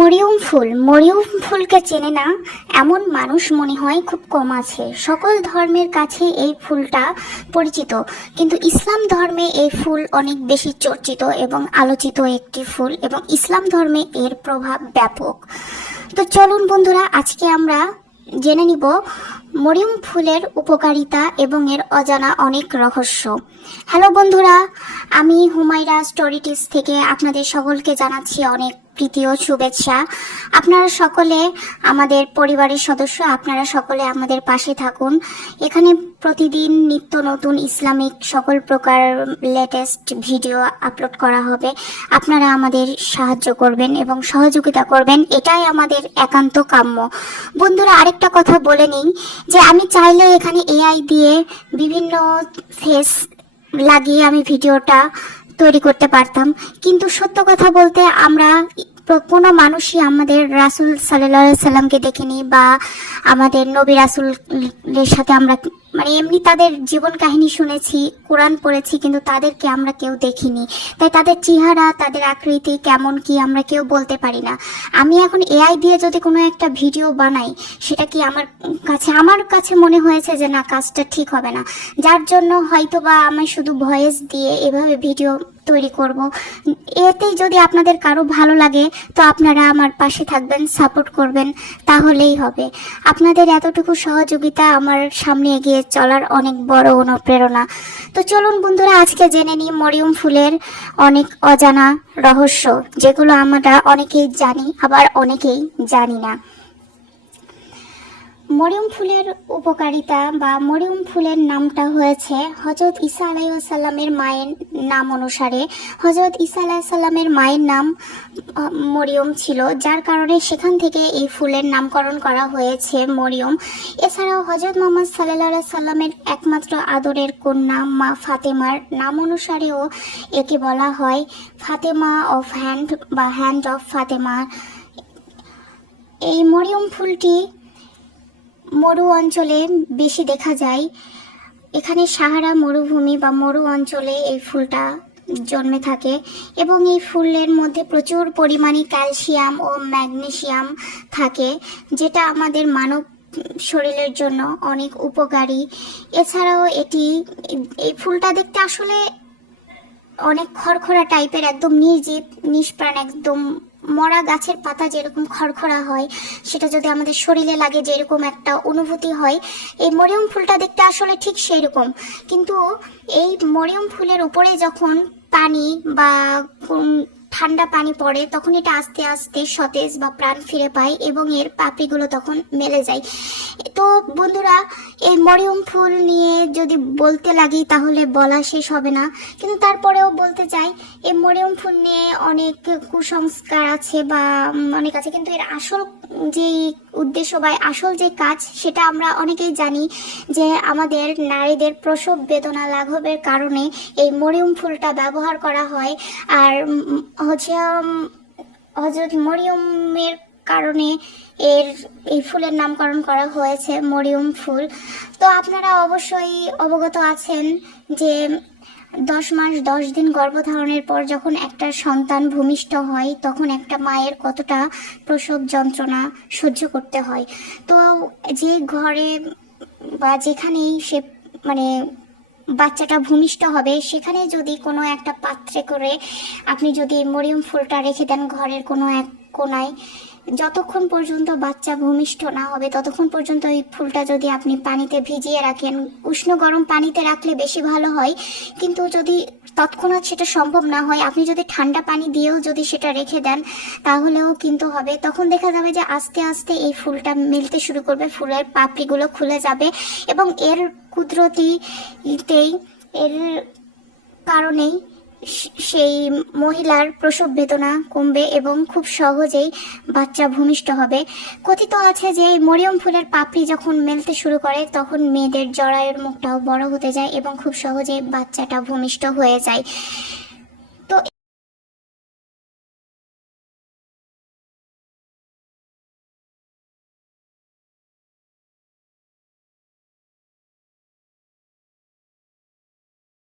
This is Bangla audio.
মরিয়ম ফুলকে চেনে না এমন মানুষ মনে হয় খুব কম আছে। সকল ধর্মের কাছে এই ফুলটা পরিচিত, কিন্তু ইসলাম ধর্মে এই ফুল অনেক বেশি চর্চিত এবং আলোচিত একটি ফুল, এবং ইসলাম ধর্মে এর প্রভাব ব্যাপক। তো চলুন বন্ধুরা, আজকে আমরা জেনে নিব মরিয়ম ফুলের উপকারিতা এবং এর অজানা অনেক রহস্য। হ্যালো বন্ধুরা, আমি হুমায়রা স্টোরিটিস থেকে আপনাদের সকলকে জানাচ্ছি অনেক প্রীতি ও শুভেচ্ছা। আপনারা সকলে আমাদের পরিবারের সদস্য, আপনারা সকলে আমাদের পাশে থাকুন। এখানে প্রতিদিন নিত্য নতুন ইসলামিক সকল প্রকার লেটেস্ট ভিডিও আপলোড করা হবে। আপনারা আমাদের সাহায্য করবেন এবং সহযোগিতা করবেন, এটাই আমাদের একান্ত কাম্য। বন্ধুরা, আরেকটা কথা বলে নিই যে আমি চাইলে এখানে এআই দিয়ে বিভিন্ন ফেস লাগিয়ে আমি ভিডিওটা তৈরি করতে পারতাম, কিন্তু সত্য কথা বলতে আমরা কোনো মানুষই আমাদের রাসূল সাল্লাল্লাহু আলাইহি সাল্লামকে দেখিনি, বা আমাদের নবী রাসূলের সাথে আমরা মানে এমনি তাদের জীবন কাহিনী শুনেছি, কোরআন পড়েছি, কিন্তু তাদেরকে আমরা কেউ দেখিনি। তাই তাদের চেহারা, তাদের আকৃতি কেমন কি আমরা কেউ বলতে পারি না। আমি এখন এআই দিয়ে যদি কোনো একটা ভিডিও বানাই, সেটা কি আমার কাছে মনে হয়েছে যে না, কাজটা ঠিক হবে না, যার জন্য হয়তো বা আমি শুধু ভয়েস দিয়ে এভাবে ভিডিও তৈরি করব। এতেই যদি আপনাদের কারো ভালো লাগে তো আপনারা আমার পাশে থাকবেন, সাপোর্ট করবেন, তাহলেই হবে। আপনাদের এতটুকু সহযোগিতা আমার সামনে এগিয়ে চলার অনেক বড় অনুপ্রেরণা। তো চলুন বন্ধুরা, আজকে জেনে নিই মরিয়ম ফুলের অনেক অজানা রহস্য, যেগুলো আমরা অনেকেই জানি, আবার অনেকেই জানি না। মরিয়ম ফুলের উপকারিতা বা মরিয়ম ফুলের নামটা হয়েছে হযরত ঈসা আলাইহিস সালামের মায়ের নাম অনুসারে। হযরত ঈসা আলাইহিস সালামের মায়ের নাম মরিয়ম ছিল, যার কারণে সেখান থেকে এই ফুলের নামকরণ করা হয়েছে মরিয়ম। এছাড়াও হযরত মুহাম্মদ সাল্লাল্লাহু আলাইহি সাল্লামের একমাত্র আদরের কন্যা মা ফাতেমার নাম অনুসারেও একে বলা হয় ফাতেমা অফ হ্যান্ড বা হ্যান্ড অফ ফাতেমা। এই মরিয়ম ফুলটি মরু অঞ্চলে বেশি দেখা যায়। এখানে সাহারা মরুভূমি বা মরু অঞ্চলে এই ফুলটা জন্মে থাকে, এবং এই ফুলের মধ্যে প্রচুর পরিমাণে ক্যালসিয়াম ও ম্যাগনেসিয়াম থাকে, যেটা আমাদের মানব শরীরের জন্য অনেক উপকারী। এছাড়াও এই ফুলটা দেখতে আসলে অনেক খড়খড়া টাইপের, একদম নির্জীব নিষ্প্রাণ, একদম মরা গাছের পাতা যেরকম খড়খড়া হয়, সেটা যদি আমাদের শরীরে লাগে যেরকম একটা অনুভূতি হয়, এই মরিয়ম ফুলটা দেখতে আসলে ঠিক সেই রকম। কিন্তু এই মরিয়ম ফুলের উপরে যখন পানি বা ঠান্ডা পানি পড়ে, তখন এটা আস্তে আস্তে সতেজ বা প্রাণ ফিরে পায় এবং এর পাপড়িগুলো তখন মেলে যায়। তো বন্ধুরা, এই মরিয়ম ফুল নিয়ে যদি বলতে লাগি তাহলে বলা শেষ হবে না, কিন্তু তারপরেও বলতে চাই এই মরিয়ম ফুল নিয়ে অনেক কুসংস্কার আছে বা অনেক আছে, কিন্তু এর আসল যে উদ্দেশ্য বা আসল যে কাজ সেটা আমরা অনেকেই জানি, যে আমাদের নারীদের প্রসব বেদনা লাঘবের কারণে এই মরিয়ম ফুলটা ব্যবহার করা হয়। আর হচ্ছে হযরত মরিয়মের কারণে এই ফুলের নামকরণ করা হয়েছে মরিয়ম ফুল। তো আপনারা অবশ্যই অবগত আছেন যে 10 মাস 10 দিন গর্ভধারণের পর যখন একটা সন্তান ভূমিষ্ঠ হয়, তখন একটা মায়ের কতটা প্রসব যন্ত্রণা সহ্য করতে হয়। তো যে ঘরে বা যেখানেই সে মানে বাচ্চাটা ভূমিষ্ঠ হবে, সেখানে যদি কোনো একটা পাত্রে করে আপনি যদি মরিয়ম ফুলটা রেখে দেন ঘরের কোনো এক কোনায়, যতক্ষণ পর্যন্ত বাচ্চা ভূমিষ্ঠ না হবে ততক্ষণ পর্যন্ত এই ফুলটা যদি আপনি পানিতে ভিজিয়ে রাখেন, উষ্ণ গরম পানিতে রাখলে বেশি ভালো হয়, কিন্তু যদি তৎক্ষণাৎ সেটা সম্ভব না হয়, আপনি যদি ঠান্ডা পানি দিয়েও যদি সেটা রেখে দেন তাহলেও কিন্তু হবে। তখন দেখা যাবে যে আস্তে আস্তে এই ফুলটা মেলতে শুরু করবে, ফুলের পাপড়িগুলো খুলে যাবে, এবং এর কুদরতিতেই এর কারণেই সেই মহিলার প্রসব বেদনা কমবে এবং খুব সহজেই বাচ্চা ভূমিষ্ঠ হবে। কথিত আছে যে মরিয়ম ফুলের পাপড়ি যখন মেলতে শুরু করে, তখন মেয়েদের জরায়ুর মুখটাও বড় হতে যায় এবং খুব সহজেই বাচ্চাটা ভূমিষ্ঠ হয়ে যায়।